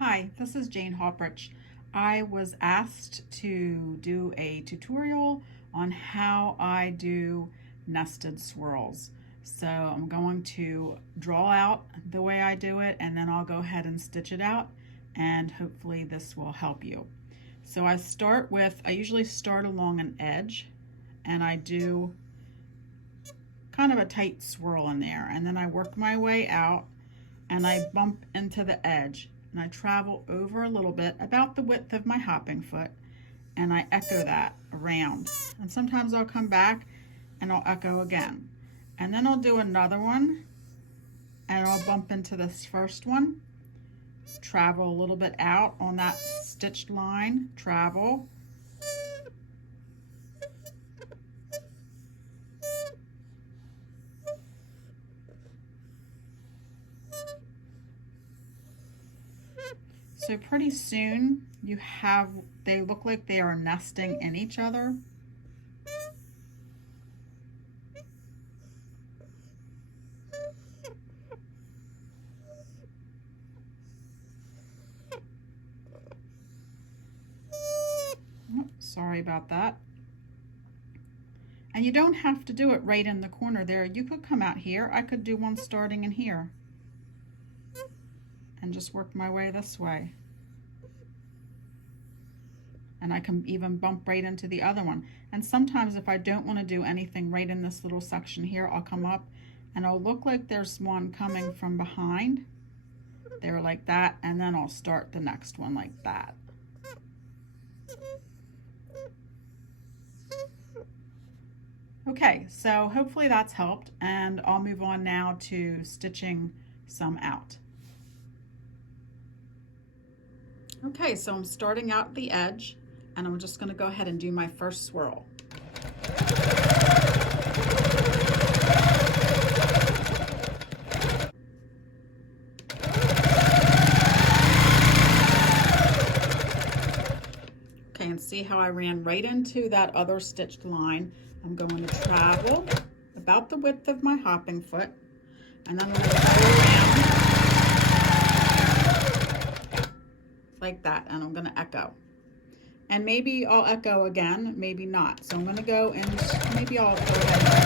Hi, this is Jane Hopprich. I was asked to do a tutorial on how I do nested swirls. So I'm going to draw out the way I do it, and then I'll go ahead and stitch it out, and hopefully this will help you. So I usually start along an edge, and I do kind of a tight swirl in there, and then I work my way out and I bump into the edge, and I travel over a little bit, about the width of my hopping foot, and I echo that around. And sometimes I'll come back and I'll echo again. And then I'll do another one and I'll bump into this first one, travel a little bit out on that stitched line, travel, so pretty soon they look like they are nesting in each other. Oh, sorry about that. And you don't have to do it right in the corner there. You could come out here. I could do one starting in here and just work my way this way. And I can even bump right into the other one. And sometimes if I don't want to do anything right in this little section here, I'll come up and it'll look like there's one coming from behind there like that, and then I'll start the next one like that. Okay, so hopefully that's helped, and I'll move on now to stitching some out. Okay, so I'm starting out at the edge, and I'm just going to go ahead and do my first swirl. Okay, and see how I ran right into that other stitched line. I'm going to travel about the width of my hopping foot, and then I'm going to go around like that, and I'm going to echo. And maybe I'll echo again, maybe not. So I'm going to go and maybe I'll go ahead.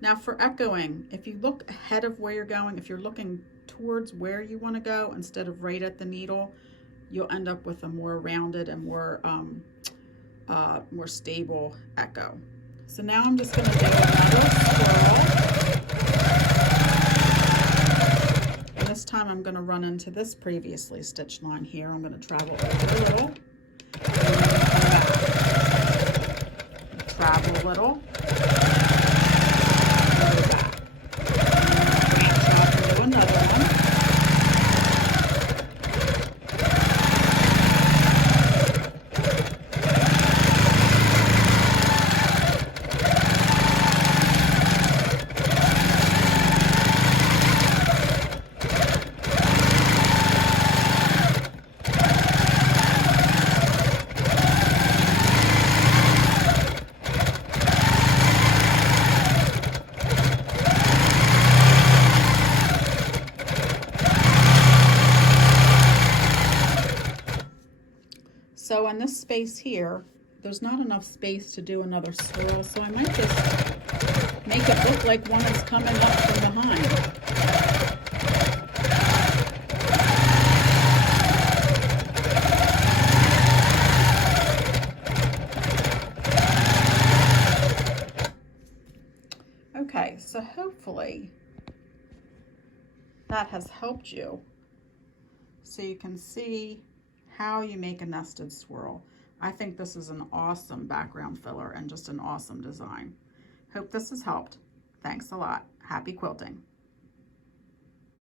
Now for echoing, if you look ahead of where you're going, if you're looking towards where you want to go instead of right at the needle, you'll end up with a more rounded and more stable echo. So now I'm just going to do another swirl. And this time I'm going to run into this previously stitched line here. I'm going to travel over a little. Travel a little. So in this space here, there's not enough space to do another swirl, so I might just make it look like one is coming up from behind. Okay, so hopefully that has helped you so you can see how you make a nested swirl. I think this is an awesome background filler and just an awesome design. Hope this has helped. Thanks a lot. Happy quilting.